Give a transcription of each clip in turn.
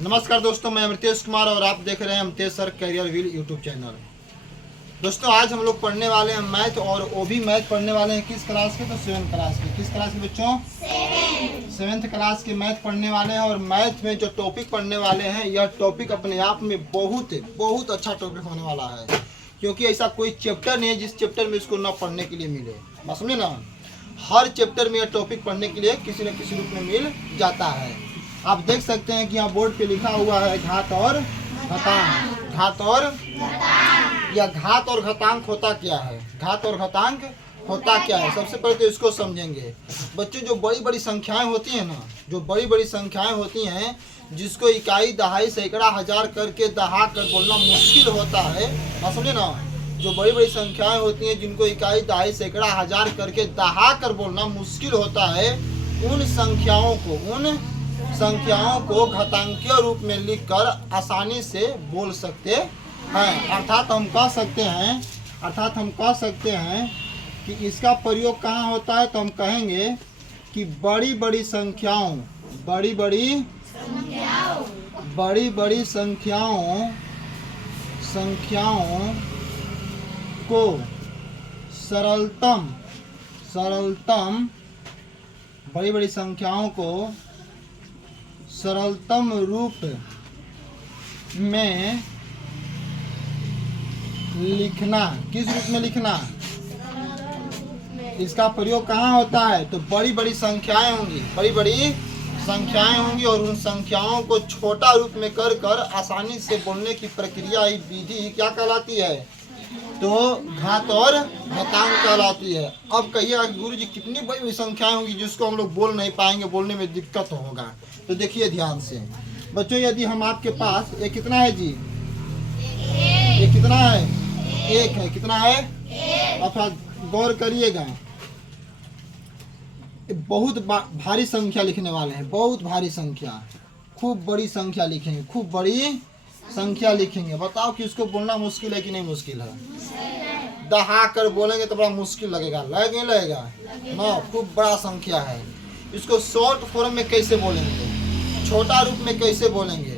नमस्कार दोस्तों, मैं अमृतेश कुमार और आप देख रहे हैं Amritesh sir Career Wheel YouTube channel. दोस्तों आज हम लोग पढ़ने वाले हैं मैथ, और वो भी मैथ पढ़ने वाले हैं किस क्लास के? तो 7th क्लास के। किस क्लास के बच्चों? 7th क्लास के मैथ पढ़ने वाले हैं। और मैथ में जो टॉपिक पढ़ने वाले हैं, यह टॉपिक अपने आप में बहुत अच्छा टॉपिक होने वाला है, क्योंकि ऐसा कोई चैप्टर नहीं है जिस चैप्टर में इसको न पढ़ने के लिए मिले। बात समझे ना? हर चैप्टर में यह टॉपिक पढ़ने के लिए किसी न किसी रूप में मिल जाता है। आप देख सकते हैं कि यहाँ बोर्ड पे लिखा हुआ है घात और घातांक। घात और या घात और घातांक होता क्या है? घात और घातांक होता क्या है? सबसे पहले तो इसको समझेंगे। बच्चों, जो बड़ी बड़ी संख्याएं होती हैं ना, जो बड़ी बड़ी संख्याएं होती हैं जिसको इकाई, दहाई, सैकड़ा, हजार करके दहा कर बोलना मुश्किल होता है। आप समझे ना? जो बड़ी बड़ी संख्याएं होती हैं जिनको इकाई, दहाई, सैकड़ा, हजार करके दहा कर बोलना मुश्किल होता है, उन संख्याओं को घातांकीय रूप में लिखकर आसानी से बोल सकते हैं। अर्थात हम कह सकते हैं कि इसका प्रयोग कहाँ होता है? तो हम कहेंगे कि बड़ी बड़ी संख्याओं को सरलतम रूप में लिखना। किस रूप में लिखना? इसका प्रयोग कहाँ होता है? तो बड़ी बड़ी संख्याएं होंगी और उन संख्याओं को छोटा रूप में कर आसानी से बोलने की प्रक्रिया, विधि क्या कहलाती है? तो घात और घातांक कहलाती है। अब कहिएगा गुरुजी कितनी बड़ी बड़ी संख्याएं होंगी जिसको हम लोग बोल नहीं पाएंगे, बोलने में दिक्कत होगा। तो देखिए ध्यान से बच्चों, यदि हम आपके पास ये कितना है जी? ये कितना है? एक है। कितना है? अर्थात गौर करिएगा, बहुत भारी संख्या लिखने वाले हैं। बहुत भारी संख्या, खूब बड़ी संख्या लिखेंगे, खूब बड़ी संख्या लिखेंगे। बताओ कि इसको बोलना मुश्किल है कि नहीं मुश्किल है? दहा कर बोलेंगे तो बड़ा मुश्किल लगेगा ना? खूब बड़ा संख्या है। इसको शॉर्ट फॉर्म में कैसे बोलेंगे? छोटा रूप में कैसे बोलेंगे?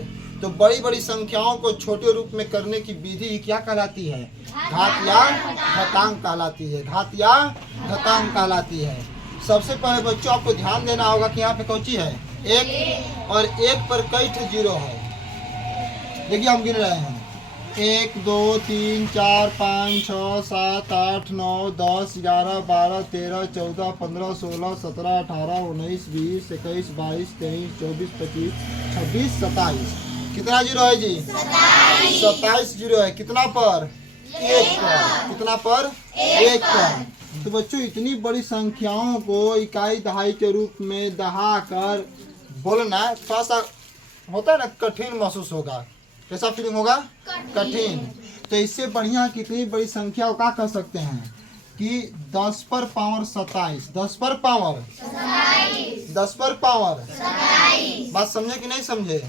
तो बड़ी बड़ी संख्याओं को छोटे रूप में करने की विधि क्या कहलाती है? घात या घातांक कहलाती है। घात या घातांक कहलाती है। सबसे पहले बच्चों आपको ध्यान देना होगा कि यहाँ पे कौची है? एक, और एक पर कई ठे जीरो है। देखिए हम गिन रहे हैं 1 2 3 4 5 6 7 8 9 10 11 12 13 14 15 16 17 18 19 20 21 22 23 24 25 26 27। कितना जीरो है जी? 27 जीरो है। कितना पर? एक पर। कितना पर? एक पर। तो बच्चों इतनी बड़ी संख्याओं को इकाई, दहाई के रूप में दहा कर बोलना थोड़ा सा होता है ना, कठिन महसूस होगा। कैसा फीलिंग होगा? कठिन। तो इससे बढ़िया कितनी बड़ी संख्या को क्या कर सकते हैं कि 10 पर पावर 27। 10 पर पावर 27। बात समझे कि नहीं समझे?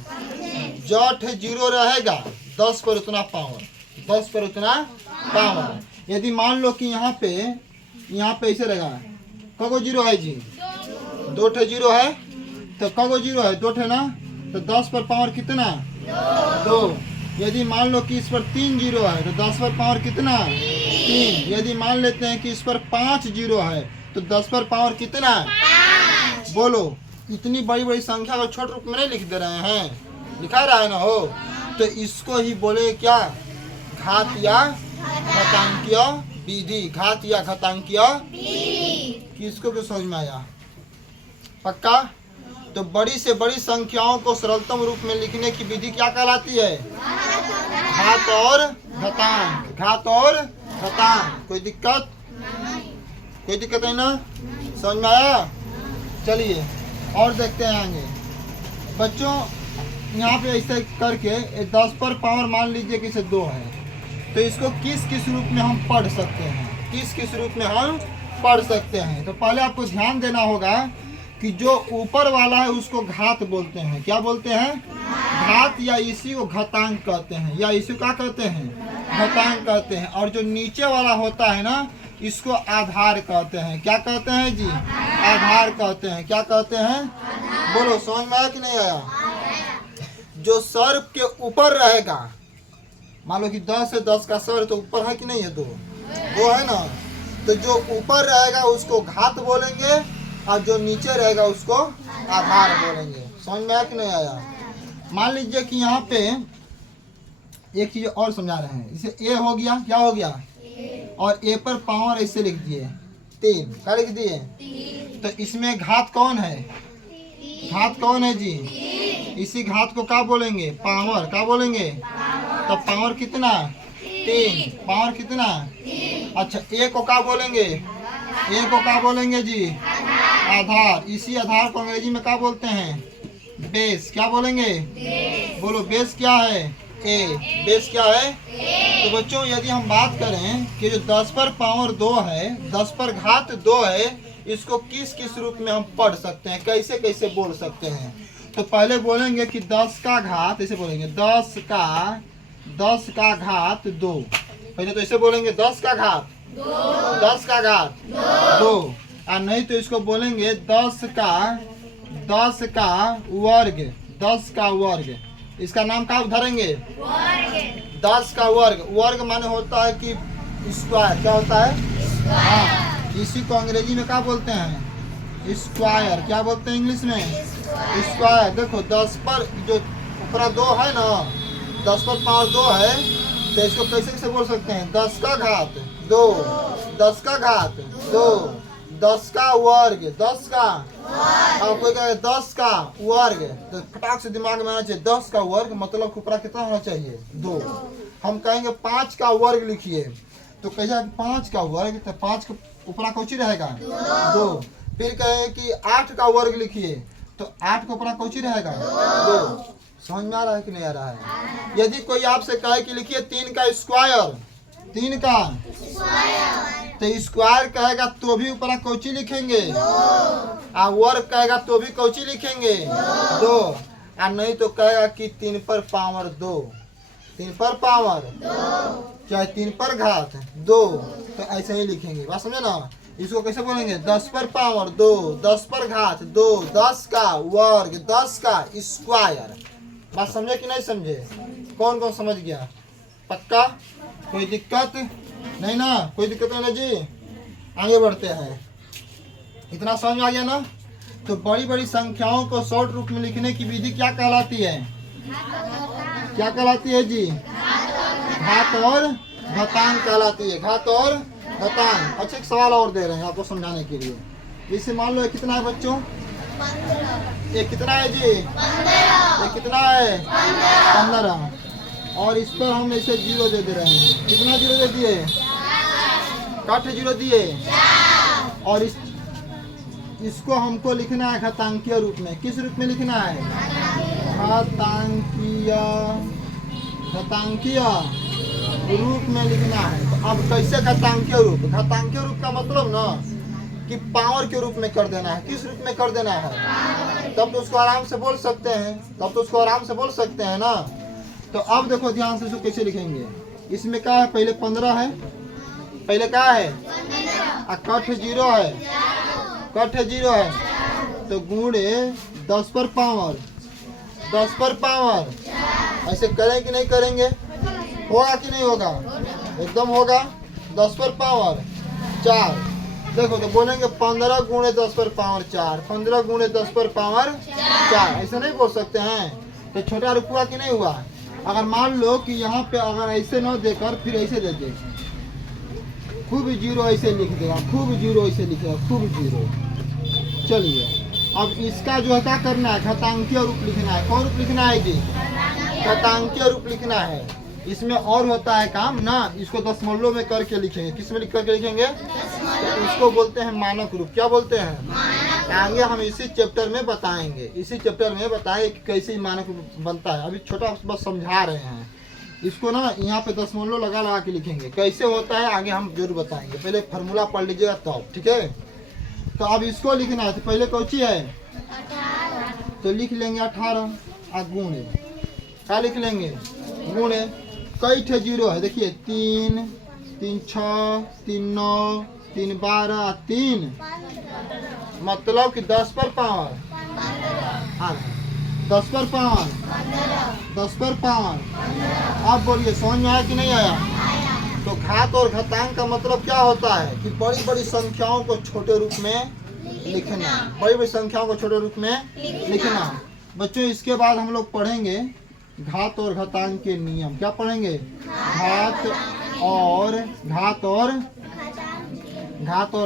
जो ठे जीरो रहेगा 10 पर उतना पावर, 10 पर उतना पावर। यदि मान लो कि यहाँ पे ऐसे रहेगा, कगो जीरो है जी? 2 ठे जीरो है। तो कगो जीरो है? 2 ठे ना? तो 10 पर पावर कितना? 2। यदि मान लो कि इस पर 3 जीरो है तो 10 पर पावर कितना? 3। यदि मान लेते हैं कि इस पर 5 जीरो है तो 10 पर पावर कितना? 5। बोलो, इतनी बड़ी बड़ी संख्या को छोटे रूप में नहीं लिख दे रहे हैं? लिखा रहा है ना हो। तो इसको ही बोले क्या? घात या घातांकीय विधि। घात या घातांकीय विधि। किसको भी समझ में आया? पक्का? तो बड़ी से बड़ी संख्याओं को सरलतम रूप में लिखने की विधि क्या कहलाती है? घात और घातांक। घात और घातांक। कोई दिक्कत है ना? समझ में आया? चलिए और देखते हैं आगे। बच्चों यहाँ पे ऐसे करके 10 पर पावर मान लीजिए कि इसे 2 है, तो इसको किस रूप में हम पढ़ सकते हैं? किस रूप में हम पढ़ सकते हैं? तो पहले आपको ध्यान देना होगा कि जो ऊपर वाला है उसको घात बोलते हैं। क्या बोलते हैं? घात, या इसी को घातांक कहते हैं, या इसी को क्या कहते हैं? घातांक कहते हैं। और जो नीचे वाला होता है ना, इसको आधार कहते हैं। क्या कहते हैं जी? आधार कहते हैं। क्या कहते हैं? बोलो, समझ में आया कि नहीं आया? जो सर्प के ऊपर रहेगा, मान लो कि 10 है, 10 का सर्प तो ऊपर है कि नहीं है, दो है ना, तो जो ऊपर रहेगा उसको घात बोलेंगे और जो नीचे रहेगा उसको आधार बोलेंगे। समझ में आया कि नहीं आया? मान लीजिए कि यहाँ पे एक चीज और समझा रहे हैं, इसे ए हो गया, क्या हो गया, और ए पर पावर ऐसे लिख दिए 3, क्या लिख दिए, तो इसमें घात कौन है, घात कौन है जी, इसी घात को क्या बोलेंगे, पावर, क्या बोलेंगे, तो पावर कितना, 3, पावर कितना, अच्छा ए को क्या बोलेंगे, ए को क्या बोलेंगे जी, आधार, इसी आधार को अंग्रेजी में क्या बोलते हैं, बेस, क्या बोलेंगे, बोलो बेस क्या है, ए, बेस क्या है। तो बच्चों यदि हम बात करें कि जो 10 पर पावर 2 है, 10 पर घात 2 है, इसको किस किस रूप में हम पढ़ सकते हैं, कैसे कैसे बोल सकते हैं, तो पहले बोलेंगे कि 10 का घात, ऐसे बोलेंगे 10 का घात 2, पहले तो ऐसे बोलेंगे 10 का घात 2, और नहीं तो इसको बोलेंगे 10 का वर्ग, 10 का वर्ग, इसका नाम क्या धरेंगे, 10 का वर्ग, वर्ग माने होता है कि स्क्वायर, क्या होता है, हाँ, इसी को अंग्रेजी में क्या बोलते हैं, स्क्वायर, क्या बोलते हैं इंग्लिश में, स्क्वायर। देखो 10 पर जो ऊपर 2 है ना, 10 पर पावर 2 है, तो इसको कैसे कैसे बोल सकते हैं, 10 का घात 2, 10 का घात 2, 10 का वर्ग, 10 का, अब कोई कहे 10 का वर्ग, तो फटाक से दिमाग में आना चाहिए 10 का वर्ग मतलब ऊपर कितना होना चाहिए, 2। हम कहेंगे 5 का वर्ग लिखिए, तो कहेगा 5 का वर्ग, तो 5 का ऊपर कौची रहेगा, 2। फिर कहे कि 8 का वर्ग लिखिए, तो 8 का ऊपर कौची रहेगा, 2। समझ में आ रहा है कि नहीं आ रहा है? यदि कोई आपसे कहे कि लिखिए 3 का स्क्वायर, 3 का, तो स्क्वायर कहेगा तो भी ऊपर कौची लिखेंगे, और वर्ग कहेगा तो भी कौची लिखेंगे, 2, और नहीं तो कहेगा कि 3 पर पावर 2, 3 पर पावर, चाहे 3 पर घात 2, तो ऐसे ही लिखेंगे, बात समझे ना। इसको कैसे बोलेंगे, 10 पर पावर 2, 10 पर घात 2, 10 का वर्ग, 10 का स्क्वायर। बात समझे कि नहीं समझे, कौन कौन समझ गया, पक्का, कोई दिक्कत नहीं ना, कोई दिक्कत नहीं ना जी, आगे बढ़ते हैं, इतना समझ में आ गया ना। तो बड़ी बड़ी संख्याओं को शॉर्ट रूप में लिखने की विधि क्या कहलाती है, क्या कहलाती है जी, घात और घातांक कहलाती है, घात और घातांक। अच्छा एक सवाल और दे रहे हैं आपको समझाने के लिए, जैसे मान लो ये कितना है बच्चों, ये कितना है जी, ये कितना है, 15, और इस पर हम ऐसे 0 दे दे रहे हैं, कितना 0 दे दिए, 8 0 दिए, और इसको हमको लिखना है घातांकीय रूप में, किस रूप में लिखना है, घातांकीय रूप में लिखना है। तो अब कैसे घातांकीय रूप, घातांकीय रूप का मतलब ना कि पावर के रूप में कर देना है, किस रूप में कर देना है, तब तो उसको आराम से बोल सकते हैं, तब तो उसको आराम से बोल सकते हैं ना। तो अब देखो ध्यान से इसको कैसे लिखेंगे, इसमें क्या है, पहले 15 है, पहले क्या है, कट 0 है, कट 0 है, तो गुणे 10 पर पावर, 10 पर पावर, ऐसे करें कि नहीं करेंगे, होगा कि नहीं होगा, एकदम होगा, 10 पर पावर 4, देखो तो बोलेंगे 15 गुणे 10 पर पावर 4, 15 गुणे 10 पर पावर 4, ऐसे नहीं बोल सकते हैं, तो छोटा रूप हुआ कि नहीं हुआ। अगर मान लो कि यहाँ पे अगर ऐसे न देकर फिर ऐसे दे दे, खूब 0 ऐसे लिख देगा, खूब 0 ऐसे लिखेगा, खूब 0, चलिए अब इसका जो है क्या करना है, घातांकीय रूप लिखना है, कौन रूप लिखना है जी, घातांकीय रूप लिखना है। इसमें और होता है काम ना, इसको दशमलव में करके लिखेंगे, किस में लिख करके लिखेंगे, तो इसको बोलते हैं मानक रूप, क्या बोलते हैं, आगे हम इसी चैप्टर में बताएंगे, इसी चैप्टर में बताएंगे कि कैसे मानक रूप बनता है। अभी छोटा बस समझा रहे हैं इसको ना, यहाँ पे दशमलव लगा लगा के लिखेंगे, कैसे होता है आगे हम जरूर बताएंगे, पहले फार्मूला पढ़ लीजिएगा तब, ठीक है। तो अब इसको लिखना है, तो पहले कौची है, तो लिख लेंगे 18, गुणे, क्या लिख लेंगे, गुणे, कई ठे 0 है, देखिए 3, 3 6, 3 9, 3 12, 3, मतलब कि 10 पर पावर, 10 पर पावर 10 पर पावर। अब बोलिए समझ में आया कि नहीं आया? तो घात और घातांक का मतलब क्या होता है कि बड़ी बड़ी संख्याओं को छोटे रूप में लिखना, बड़ी बड़ी संख्याओं को छोटे रूप में लिखना। बच्चों इसके बाद हम लोग पढ़ेंगे घात और घातांक के नियम। क्या पढ़ेंगे? घात और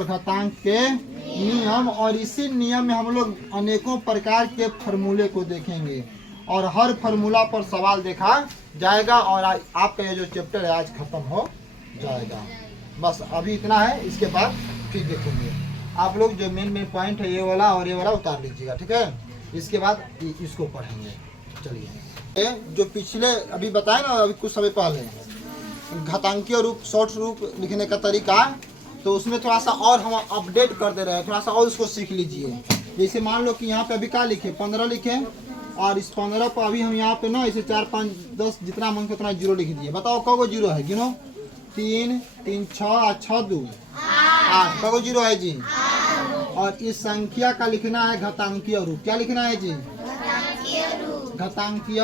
घातांक के नियम। और इसी नियम में हम लोग अनेकों प्रकार के फार्मूले को देखेंगे और हर फार्मूला पर सवाल देखा जाएगा और आपका ये जो चैप्टर है आज खत्म हो जाएगा। बस अभी इतना है, इसके बाद फिर देखेंगे। आप लोग जो मेन पॉइंट है ये वाला और ये वाला उतार लीजिएगा, ठीक है? इसके बाद इसको पढ़ेंगे। चलिए, जो पिछले अभी बताए ना, अभी कुछ समय पहले घातांकीय रूप शॉर्ट रूप लिखने का तरीका, तो उसमें थोड़ा सा और हम अपडेट कर दे रहे हैं, थोड़ा सा और उसको सीख लीजिए। जैसे मान लो कि यहाँ पे अभी क्या लिखे, 15 लिखे और इस 15 पर अभी हम यहाँ पे ना इसे 4 5 10 जितना मन उतना जीरो लिख दिए। बताओ कगो जीरो है? गिनो। 3 3 6 6 2 8 कगो जीरो है जी? और इस संख्या का लिखना है घातांकीय रूप। क्या लिखना है जी? घातांकीय।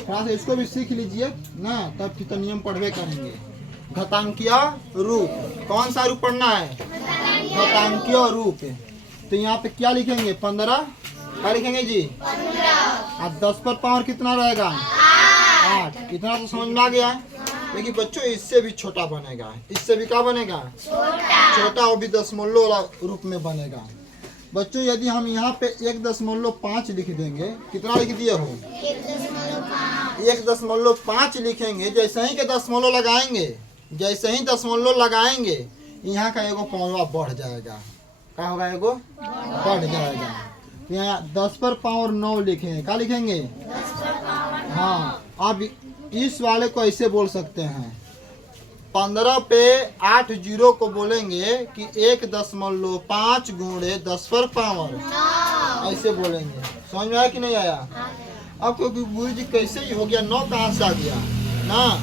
थोड़ा सा इसको भी सीख लीजिए ना, तब फिर तो नियम पढ़वे करेंगे। घातांकीय रूप, कौन सा रूप पढ़ना है? घातांकीय रूप। तो यहाँ पे क्या लिखेंगे? 15 क्या लिखेंगे जी? 15। और 10 पर पावर कितना रहेगा? 8। इतना तो समझ में आ गया। लेकिन बच्चों इससे भी छोटा बनेगा, इससे भी क्या बनेगा? छोटा। वो भी दशमलव वाला रूप में बनेगा। बच्चों यदि हम यहाँ पे 1.5 लिख देंगे, कितना लिख दिए हो? 1.5 लिखेंगे। जैसे ही के दशमलव लगाएंगे, जैसे ही दशमलव लगाएंगे, यहाँ का एगो पावरवा बढ़ जाएगा। क्या होगा? एगो बढ़ जाएगा। यहाँ 10 पर पावर 9 लिखेंगे। क्या लिखेंगे? हाँ। अब इस वाले को ऐसे बोल सकते हैं, 15 पे 8 जीरो को बोलेंगे कि 1.5 गुणे 10 पर पावर, ऐसे बोलेंगे। समझ में आया कि नहीं आया? अब क्योंकि गुरु जी कैसे ही हो गया, 9 कहाँ से आ गया ना?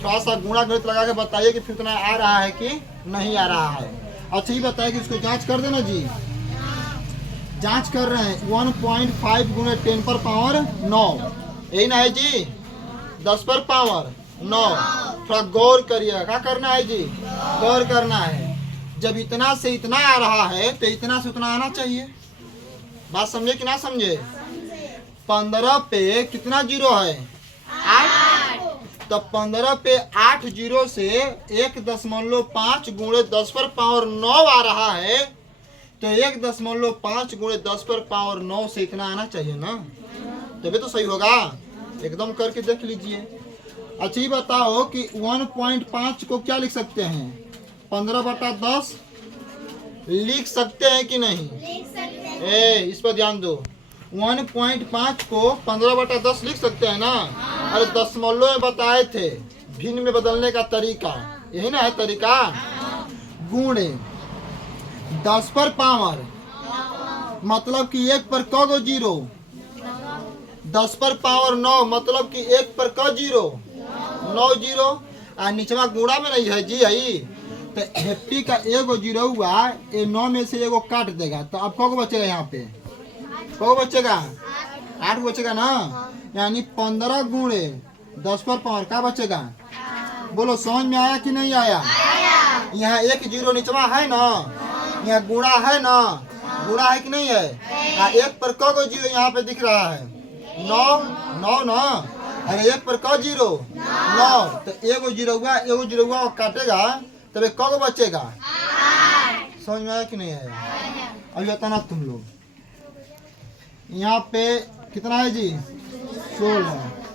थोड़ा सा गुणा गणित लगा के बताइए कि फिर इतना आ रहा है कि नहीं आ रहा है। अच्छा ही बताइए कि उसको जांच कर देना जी। जांच कर रहे हैं। 1.5 गुणे 10 पर पावर 9, यही ना है जी? 10 पर पावर 9। थोड़ा गौर करिए, क्या करना है जी? गौर करना है। जब इतना से इतना आ रहा है तो इतना से उतना आना चाहिए। बात समझे कि ना समझे? 15 पे कितना जीरो है? 8। तो 15 पे 8 जीरो से 1.5 गुणे 10 पर पावर 9 आ रहा है, तो 1.5 गुणे 10 पर पावर 9 से इतना आना चाहिए ना, तभी तो सही होगा। एकदम करके देख लीजिए। अच्छा ही बताओ कि 1.5 को क्या लिख सकते हैं? 15/10 लिख सकते हैं कि नहीं? लिख सकते हैं। इस पर ध्यान दो। 1.5 को 15/10 लिख सकते हैं ना? अरे दशमलव में बताए थे भिन्न में बदलने का तरीका, यही ना है तरीका। गुणे 10 पर पावर, मतलब कि 1 पर क गो जीरो? 10 पर पावर 9, मतलब कि 1 पर क जीरो? 9 जीरो। आ निचवा गुणा में नहीं है जी? है तो हैप्पी का एगो जीरो हुआ, ये 9 में से एगो काट देगा, तो अब कगो बचेगा? यहाँ पे कगो बचेगा? 8 बचेगा ना। यानी 15 गुणे 10 पर पावर क्या बचेगा? बोलो समझ में आया कि नहीं आया? यहाँ 1 जीरो निचवा है ना, यहाँ गुणा है ना, गुणा है कि नहीं है? 1 पर क गो जीरो यहाँ पे दिख रहा है? 9 ना। अरे 1 पर क जीरो? 9। तो एगो जीरो हुआ, एगो जीरो हुआ और काटेगा, तब क गो बचेगा? 8। समझ में आया कि नहीं आया? अभी बताना तुम लोग। यहाँ पे कितना है जी? 16।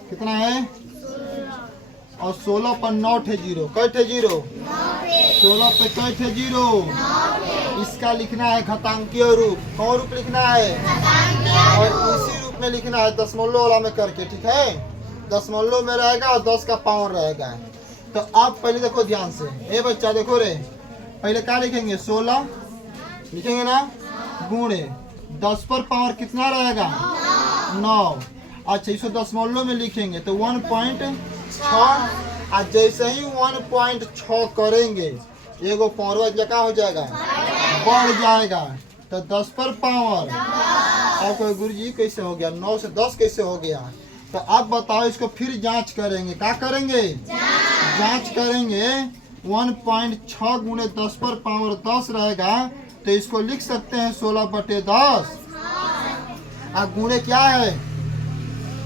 कितना है? और 16 पर 9 ठे जीरो। कै ठे जीरो? 16 पे कै ठे जीरो? इसका लिखना है घातांकीय रूप। कौन रूप लिखना है? और इसी रूप में लिखना है दशमलव वाला में करके, ठीक है? दशमलव में रहेगा और 10 का पावर रहेगा। तो अब पहले देखो ध्यान से, ए बच्चा देखो रे, पहले क्या लिखेंगे? 16 लिखेंगे ना, गुणे 10 पर पावर कितना रहेगा? 9। अच्छा इसको दशमलव में लिखेंगे तो 1.6। और जैसे ही 1.6 करेंगे एगो पावर जगह हो जाएगा, बढ़ जाएगा। तो 10 पर पावर, और कोई गुरु जी कैसे हो गया? 9 से 10 कैसे हो गया? तो अब बताओ इसको फिर जांच करेंगे। क्या करेंगे? जांच करेंगे। 1.6 गुणे 10 पर पावर 10 रहेगा तो इसको लिख सकते हैं 16/10। अब गुणे क्या है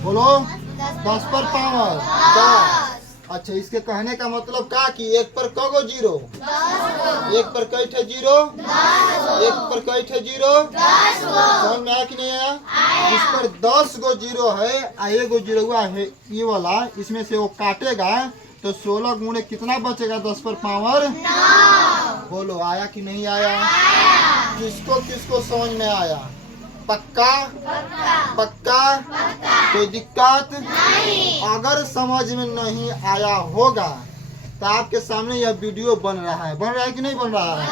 बोलो? 10 पर पावर 10। अच्छा, इसके कहने का मतलब क्या कि एक पर कगो जीरो? एक पर कई ठे जीरो? एक पर कई ठे जीरो? समझ में आया कि नहीं आया? इस पर 10 गो जीरो है, एगो जीरो हुआ है ये वाला, इसमें से वो काटेगा तो 16 गुणे कितना बचेगा 10 पर पावर 9। बोलो आया कि नहीं आया? किसको किसको समझ में आया? पक्का? पक्का? कोई दिक्कत नहीं। अगर समझ में नहीं आया होगा तो आपके सामने यह वीडियो बन रहा है। बन रहा है कि नहीं बन रहा है?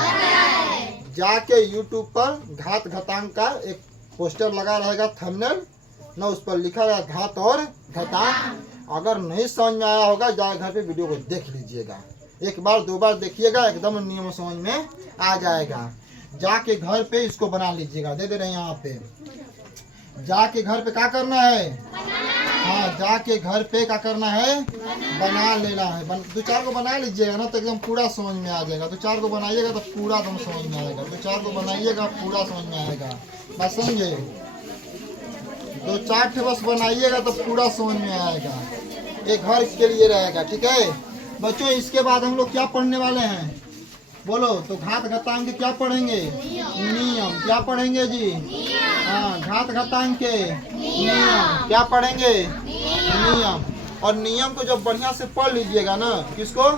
जाके YouTube पर घात घातांक का एक पोस्टर लगा रहेगा, थंबनेल ना, उस पर लिखा है घात और घातांक। अगर नहीं समझ में आया होगा जाके घर पे वीडियो को देख लीजिएगा। एक बार दो बार देखिएगा, एकदम नियम समझ में आ जाएगा। जाके घर पे इसको बना लीजिएगा। दे दे रहे हैं यहाँ पे। जाके घर पे क्या करना है? हाँ, जाके घर पे क्या करना है? बना लेना है। 2-4 को बना लीजिएगा ना तो एकदम पूरा समझ में आ जाएगा। 2-4 को बनाइएगा तो पूरा एकदम समझ में आएगा। 2-4 को बनाइएगा पूरा समझ में आएगा। बस समझे? 2-4 ठे बस बनाइएगा तो पूरा समझ में आएगा। एक घर के लिए रहेगा। ठीक है बच्चों, इसके बाद हम लोग क्या पढ़ने वाले हैं बोलो? तो घात घातांक के क्या पढ़ेंगे? नियम। क्या पढ़ेंगे जी? हाँ, घात घातांक के नियम। क्या पढ़ेंगे? नियम। और नियम को जब बढ़िया से पढ़ लीजिएगा ना, किसको?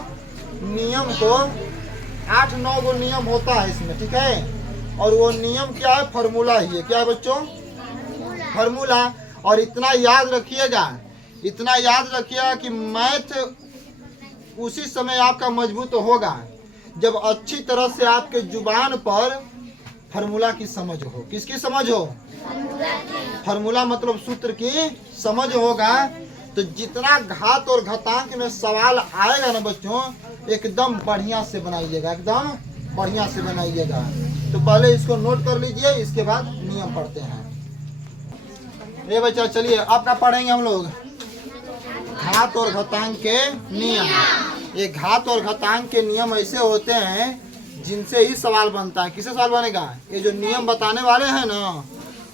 नियम को 8-9 गो नियम होता है इसमें। ठीक है, और वो नियम क्या है? फॉर्मूला ही है। क्या है बच्चों? फॉर्मूला। और इतना याद रखिएगा, इतना याद रखिएगा कि मैथ उसी समय आपका मजबूत होगा जब अच्छी तरह से आपके जुबान पर फार्मूला की समझ हो। किसकी समझ हो? फार्मूला मतलब सूत्र की समझ होगा। तो जितना घात और घातांक में सवाल आएगा ना बच्चों, एकदम बढ़िया से बनाइएगा, एकदम बढ़िया से बनाइएगा। तो पहले इसको नोट कर लीजिए, इसके बाद नियम पढ़ते हैं। ये बच्चा चलिए अब क्या पढ़ेंगे हम लोग? घात और घातांक के नियम। ये घात और घातांक के नियम ऐसे होते हैं जिनसे ही सवाल बनता है। किससे सवाल बनेगा? ये जो नियम बताने वाले हैं ना,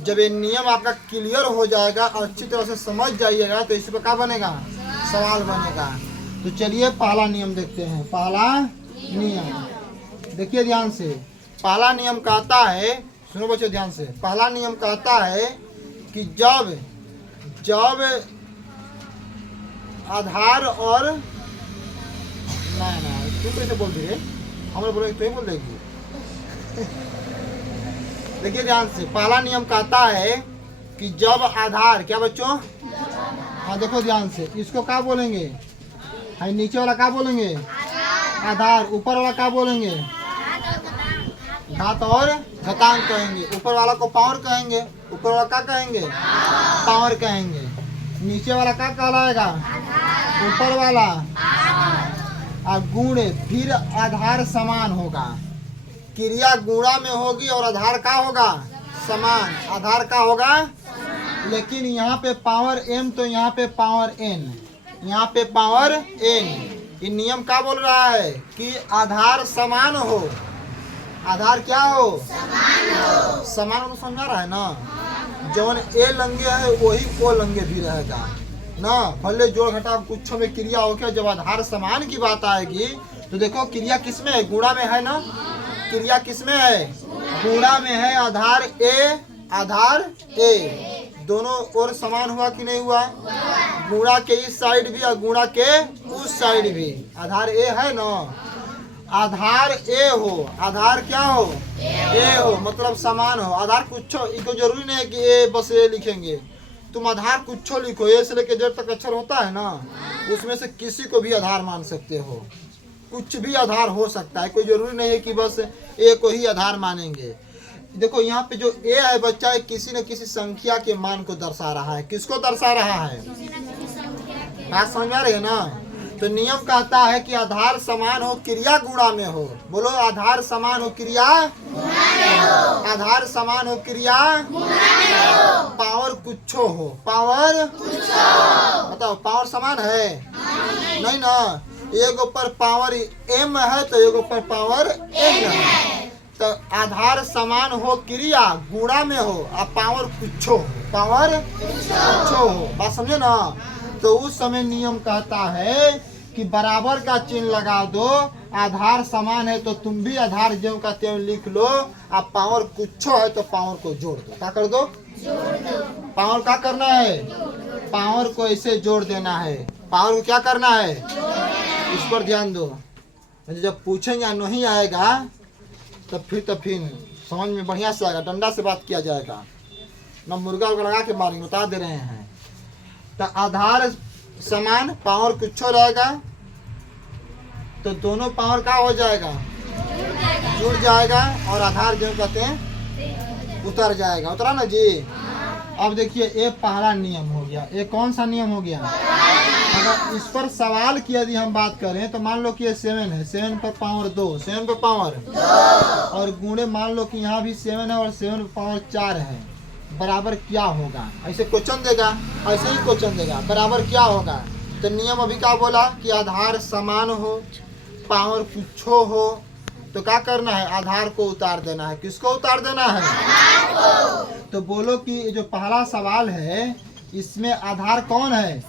जब ये नियम आपका क्लियर हो जाएगा, अच्छी तरह से समझ जाइएगा, तो इस पर क्या बनेगा? सवाल बनेगा। तो चलिए पहला नियम देखते हैं। पहला नियम देखिए ध्यान से। पहला नियम कहता है, सुनो बच्चों ध्यान से। पहला नियम कहता है कि जब आधार और नहीं तू कैसे बोल रही है? हम लोग बोले तू ही बोल देगी। देखिए ध्यान से। पहला नियम कहता है कि जब आधार, क्या बच्चों? हाँ देखो ध्यान से। इसको क्या बोलेंगे? हाँ, नीचे वाला क्या बोलेंगे? आधार। ऊपर वाला क्या बोलेंगे? घात और घातांक कहेंगे। ऊपर वाला को पावर कहेंगे। ऊपर वाला क्या कहेंगे? पावर कहेंगे। नीचे वाला क्या कहलाएगा? ऊपर वाला। और गुणे, फिर आधार समान होगा। क्रिया गुणा में होगी और आधार का होगा? समान। आधार का होगा, लेकिन यहाँ पे पावर m तो यहाँ पे पावर n, यहाँ पे पावर n। ये नियम क्या बोल रहा है कि आधार समान हो। आधार क्या हो? समान हो। समान हो तो समझा रहा है ना? जौन ए लंगे है वही ओ लंगे भी रहेगा ना। भले जोड़ घटाव कुछ में क्रिया हो क्या, जब आधार समान की बात आएगी तो देखो क्रिया किसमें है? गुणा में है ना। क्रिया किसमें है? गुणा में है। आधार ए दोनों ओर समान हुआ कि नहीं हुआ? गुणा के इस साइड भी और गुणा के उस साइड भी। आधार ए है ना। आधार ए हो, आधार क्या हो? ए हो, मतलब समान हो। आधार कुछ इसको जरूरी नहीं है कि ए बस ए लिखेंगे। तुम आधार कुछ लिखो, ए से लेके जेड तक अक्षर होता है ना, उसमें से किसी को भी आधार मान सकते हो। कुछ भी आधार हो सकता है, कोई जरूरी नहीं है कि बस ए को ही आधार मानेंगे। देखो यहाँ पे जो ए है बच्चा, किसी न किसी संख्या के मान को दर्शा रहा है। किसको दर्शा रहा है? बात समझ में आ रही है ना? तो नियम कहता है कि आधार समान हो, क्रिया गुणा में हो। बोलो आधार समान हो, क्रिया आधार समान हो, क्रिया पावर कुछ हो। पावर बताओ, पावर समान है? नहीं ना। एक ऊपर पावर m है तो एक ऊपर पावर n है। तो आधार समान हो क्रिया गुणा में हो, अब पावर कुछ हो, पावर कुछ हो, बात समझे ना। तो उस समय नियम कहता है कि बराबर का चिन्ह लगा दो, आधार समान है तो तुम भी आधार ज्यों का त्यों लिख लो, अब पावर कुछ है तो पावर को जोड़ दो। क्या कर दो? पावर क्या करना है? पावर को ऐसे जोड़ देना है। पावर को क्या करना है? इस पर ध्यान दो। जब पूछेंगे नहीं आएगा तो फिर समझ में बढ़िया से आएगा, डंडा से बात किया जाएगा, न मुर्गा लगा के मारेंगे, बता दे रहे हैं। तो आधार समान पावर कुछ रहेगा तो दोनों पावर का हो जाएगा, जुड़ जाएगा, और आधार जो कहते हैं उतर जाएगा। उतरा ना जी। अब देखिए ये पहला नियम हो गया। ये कौन सा नियम हो गया? अगर इस पर सवाल की यदि हम बात करें तो मान लो कि ये 7 है, 7 पर पावर 2, 7 पर पावर 2, और गुणे मान लो कि यहाँ भी 7 है और 7 पर पावर 4 है, बराबर क्या होगा? ऐसे क्वेश्चन देगा, ऐसे ही क्वेश्चन देगा, बराबर क्या होगा? तो नियम अभी क्या बोला कि आधार समान हो, पावर कुछ हो, तो क्या करना है? आधार को उतार देना है। किसको उतार देना है? आधार को। तो बोलो कि जो पहला सवाल है इसमें आधार कौन है?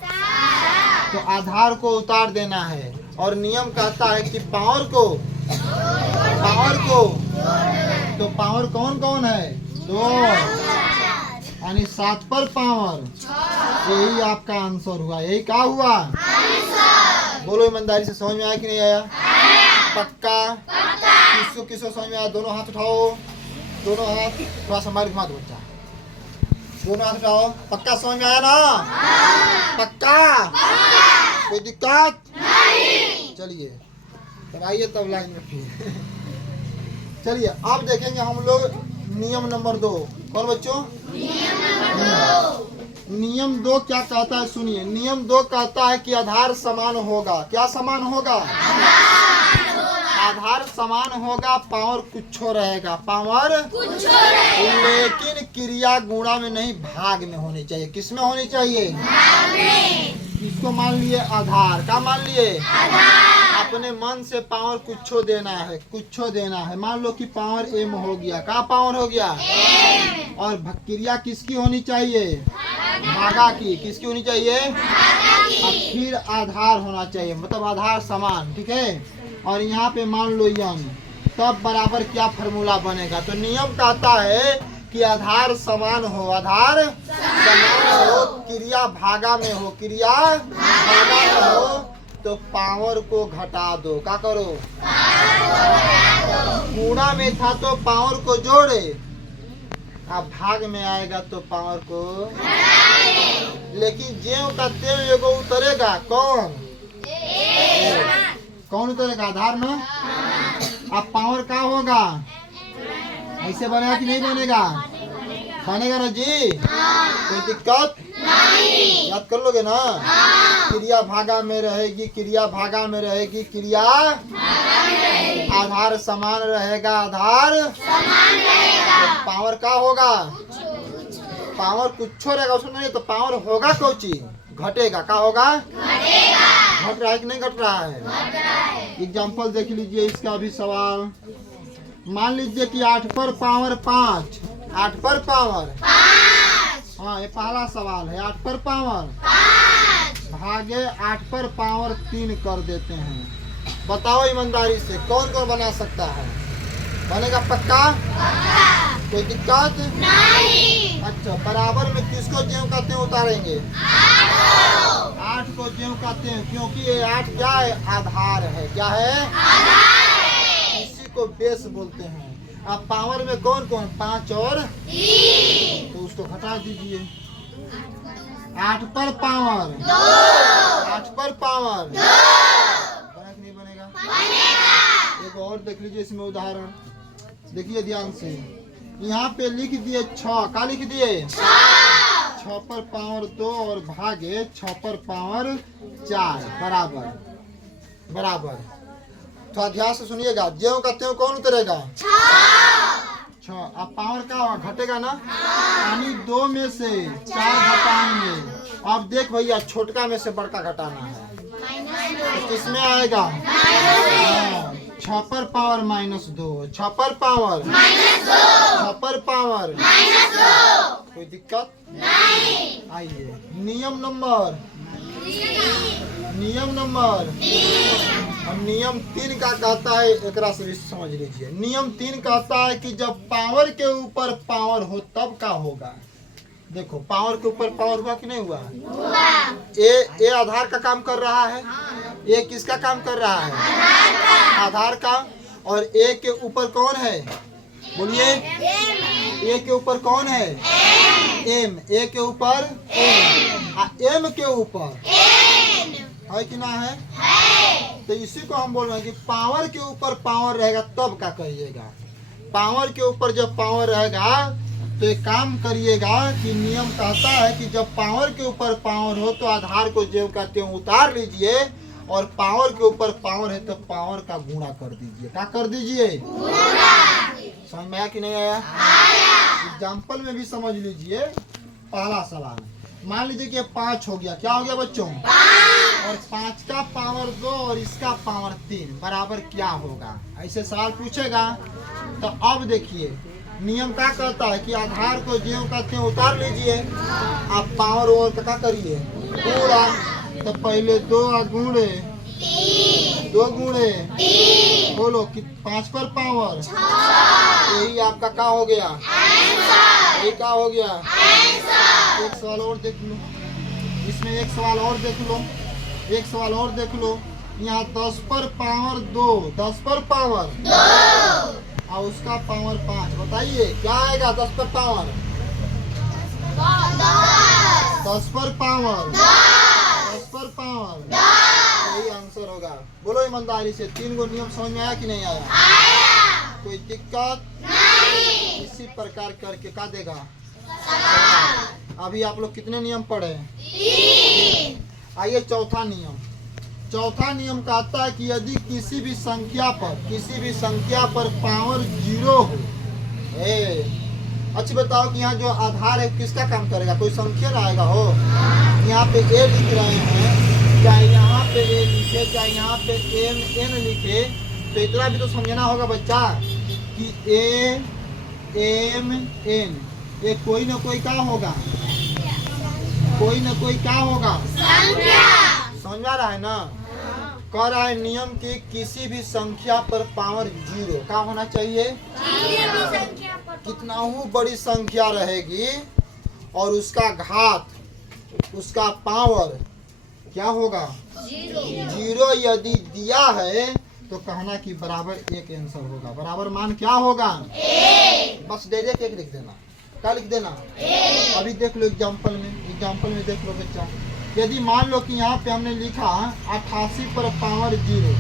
तो आधार को उतार देना है। और नियम कहता है कि पावर को तो पावर कौन कौन है? 2, यानी 7 पर पावर। यही आपका आंसर हुआ। यही क्या हुआ? बोलो ईमानदारी से, समझ में आया कि नहीं आया? पक्का? किसको समझ में आया? दोनों हाथ उठाओ, दोनों हाथ थोड़ा सा मार घुमा दो बच्चा, दोनों हाथ उठाओ। पक्का समझ में आया ना? पक्का? कोई दिक्कत नहीं? चलिए तब आइए तब लाइन में फिर। चलिए अब देखेंगे हम लोग नियम नंबर 2। कौन बच्चों? नियम 2 क्या कहता है? सुनिए, नियम 2 कहता है कि आधार समान होगा। क्या समान होगा? आधार समान होगा, पावर कुछ रहेगा, पावर कुछ रहेगा, लेकिन क्रिया गुणा में नहीं, भाग में होनी चाहिए। किस में होनी चाहिए? भाग में। किसको मान लिए? आधार। क्या मान लिए? आधार। अपने मन से पावर कुछ देना है, कुछ देना है। मान लो कि पावर m हो गया। क्या पावर हो गया? m। और क्रिया किसकी होनी चाहिए? भागा की। किसकी होनी चाहिए? भागा की। और फिर आधार होना चाहिए, मतलब आधार समान, ठीक है। और यहाँ पे मान लो m, तब बराबर क्या फॉर्मूला बनेगा? तो नियम कहता है कि आधार समान हो, आधार समान हो, क्रिया भागा में हो, क्रिया भागा में हो, तो पावर को घटा दो। क्या करो? गुणा में था तो पावर को जोड़े, अब भाग में आएगा तो पावर को, लेकिन ज्यों का त्यों एगो उतरेगा। कौन? कौन उतरेगा? आधार में। अब पावर क्या होगा? ऐसे बनेगा कि नहीं बनेगा? बनेगा ना जी? कोई दिक्कत नहीं? याद कर लोगे ना? क्रिया भागा में रहेगी, क्रिया भागा में रहेगी, क्रिया आधार समान रहेगा, आधार समान रहेगा, तो पावर क्या होगा? पावर कुछ रहेगा उसमें नहीं, तो पावर होगा कौन चीज? घटेगा। क्या होगा? घटेगा। घट रहा है कि नहीं घट रहा है? घट रहा है। एग्जाम्पल देख लीजिए इसका भी सवाल। मान लीजिए कि 8 पर पावर 5, 8 पर पावर 5, हाँ ये पहला सवाल है। 8 पर पावर 5 भागे 8 पर पावर 3 कर देते हैं। बताओ ईमानदारी से कौन कौन बना सकता है? बनेगा पक्का? कोई दिक्कत नहीं? अच्छा, बराबर में किसको ज्यों कहते हैं उतारेंगे? 8 को ज्यों कहते हैं, क्योंकि ये 8 क्या है? आधार है। क्या है? आधार। इसी को बेस बोलते हैं। अब पावर में कौन कौन? 5 और 3, तो उसको घटा दीजिए। 8 पर पावर 2, 8 पर पावर 2, बना कि नहीं बनेगा? बनेगा। एक और देख लीजिए इसमें उदाहरण, देखिए ध्यान से। यहाँ पे लिख दिए 6। क्या लिख दिए? 6 पर पावर 2 और भागे 6 पर पावर 4 बराबर। थोड़ा ध्यान से सुनिएगा। ज्यों का त्यों कौन उतरेगा? 6। अब पावर क्या होगा? घटेगा ना, यानी 2 में से 4 घटाएंगे अब देख भैया छोटका में से बड़का घटाना है तो किसमें आएगा? हाँ, 6 पर पावर -2, 6 पर पावर -2, 6 पर पावर -2। कोई दिक्कत नहीं। आइए नियम नंबर अब नियम 3 का कहता है, एकरा से भी समझ लीजिए। नियम 3 कहता है कि जब पावर के ऊपर पावर हो तब का होगा। देखो पावर के ऊपर पावर हुआ कि नहीं हुआ? ए आधार का काम कर रहा है। ए किसका काम कर रहा है? आधार का। और ए के ऊपर कौन है? बोलिए। ए के ऊपर कौन है? एम। ए के ऊपर एम के ऊपर है कि ना है? तो इसी को हम बोल रहे हैं कि पावर के ऊपर पावर रहेगा तब का करिएगा। पावर के ऊपर जब पावर रहेगा तो एक काम करिएगा कि नियम कहता है कि जब पावर के ऊपर पावर हो तो आधार को जो कहते हैं उतार लीजिए, और पावर के ऊपर पावर है तो पावर का गुणा कर दीजिए। क्या कर दीजिए? समझ में आया कि नहीं आया? एग्जाम्पल में भी समझ लीजिए। पहला सवाल मान लीजिए कि 5 हो गया। क्या हो गया बच्चों? 5। और 5 का पावर 2 और इसका पावर 3 बराबर क्या होगा? ऐसे सवाल पूछेगा। तो अब देखिए नियम क्या कहता है कि आधार को जो कहते हैं उतार लीजिए, आप पावर और क्या करिए? पूरा। तो पहले 2 गुणे 2 गुणे बोलो कि 5 पर पावर, यही आपका क्या हो गया? यही क्या हो गया? एक सवाल और देख लो, इसमें एक सवाल और देख लो, एक सवाल और देख लो। यहाँ 10 पर पावर 2, 10 पर पावर 2 और उसका पावर 5। बताइए क्या आएगा? 10 पर पावर 10 पर पावर 10 पर पावर, यही आंसर होगा। बोलो ईमानदारी से। 3 गो नियम समझ में आया कि नहीं आया? कोई दिक्कत नहीं। इसी प्रकार करके क्या देगा? अभी आप लोग कितने नियम पढ़े? 3। आइए चौथा नियम। चौथा नियम कहता है कि यदि किसी भी संख्या पर पावर 0 हो। अच्छा बताओ कि यहाँ जो आधार है किसका काम करेगा? कोई संख्या ना आएगा हो। यहाँ पे ए लिख रहे हैं, चाहे यहाँ पे ए लिखे चाहे यहाँ पे एम लिखे, तो इतना भी तो समझना होगा बच्चा कि ए एम एन ये कोई ना कोई क्या होगा? कोई ना कोई क्या होगा? समझ में आ रहा है ना? कह रहा है नियम कि किसी भी संख्या पर पावर 0 क्या होना चाहिए? कितना ही बड़ी संख्या रहेगी और उसका घात, उसका पावर क्या होगा? 0 यदि दिया है तो कहना कि बराबर 1 आंसर होगा। बराबर मान क्या होगा? 1। बस डायरेक्ट 1 लिख देना। क्या लिख देना? 1। अभी देख लो एग्जाम्पल में देख लो बच्चा। यदि मान लो कि यहाँ पे हमने लिखा 88 पर पावर 0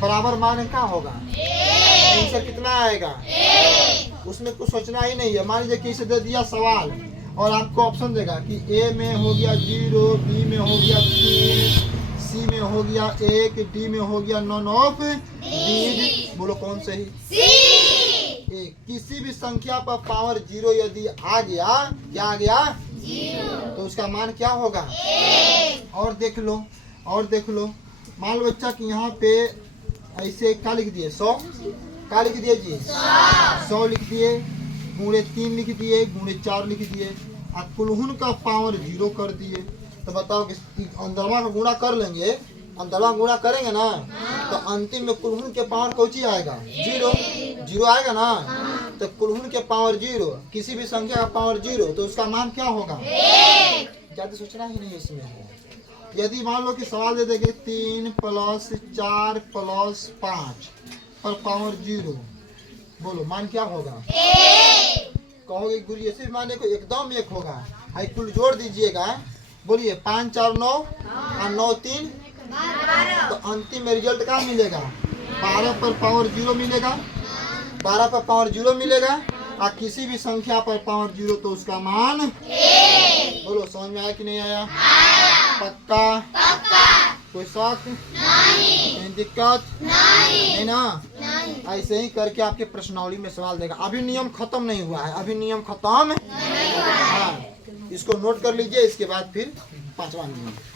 बराबर मान क्या होगा? आंसर कितना आएगा? 1। उसमें कुछ सोचना ही नहीं है। मान लीजिए कि इसे दे दिया सवाल और आपको ऑप्शन देगा कि ए में हो गया 0, बी में हो गया 3, सी में हो गया 1, डी में हो गया नॉन ऑफ डी। बोलो कौन सही? सी। किसी भी संख्या पर पावर 0 यदि आ गया, क्या आ गया? 0, तो उसका मान क्या होगा? 1। और देख लो मान लो बच्चा कि यहाँ पे ऐसे क्या लिख दिए? 100। क्या लिख दिए जी? 100 लिख दिए, गुणे 3 लिख दिए, गुणे 4 लिख दिए, और कुलहुन का पावर 0 कर दिए। तो बताओ कि अंदरवा का गुणा कर लेंगे, अंदरवा गुणा करेंगे ना, तो अंतिम में कुलहुन के पावर कौची आएगा? 0 आएगा ना। तो कुलहुन के पावर 0, किसी भी संख्या का पावर 0, तो उसका मान क्या होगा? 1। ज्यादा सोचना ही नहीं इसमें है। यदि मान लो कि सवाल दे देंगे 3 + 4 + 5 पर पावर 0, बोलो मान क्या होगा? 1। कहोगे गुरु ऐसे मान को एकदम 1 होगा। हाई कुल जोड़ दीजिएगा, बोलिए 5 4 9 और 9 3 12। तो अंतिम में रिजल्ट क्या मिलेगा? 12 पर पावर 0 मिलेगा। 12 पर पावर 0 मिलेगा और किसी भी संख्या पर पावर 0 तो उसका मान 1। बोलो समझ में आया कि नहीं आया? पक्का? कोई शक नहीं, दिक्कत नहीं ना? ऐसे ही करके आपके प्रश्नावली में सवाल देगा। अभी नियम खत्म नहीं हुआ है, अभी नियम खत्म नहीं हुआ है। इसको नोट कर लीजिए, इसके बाद फिर पांचवा नियम।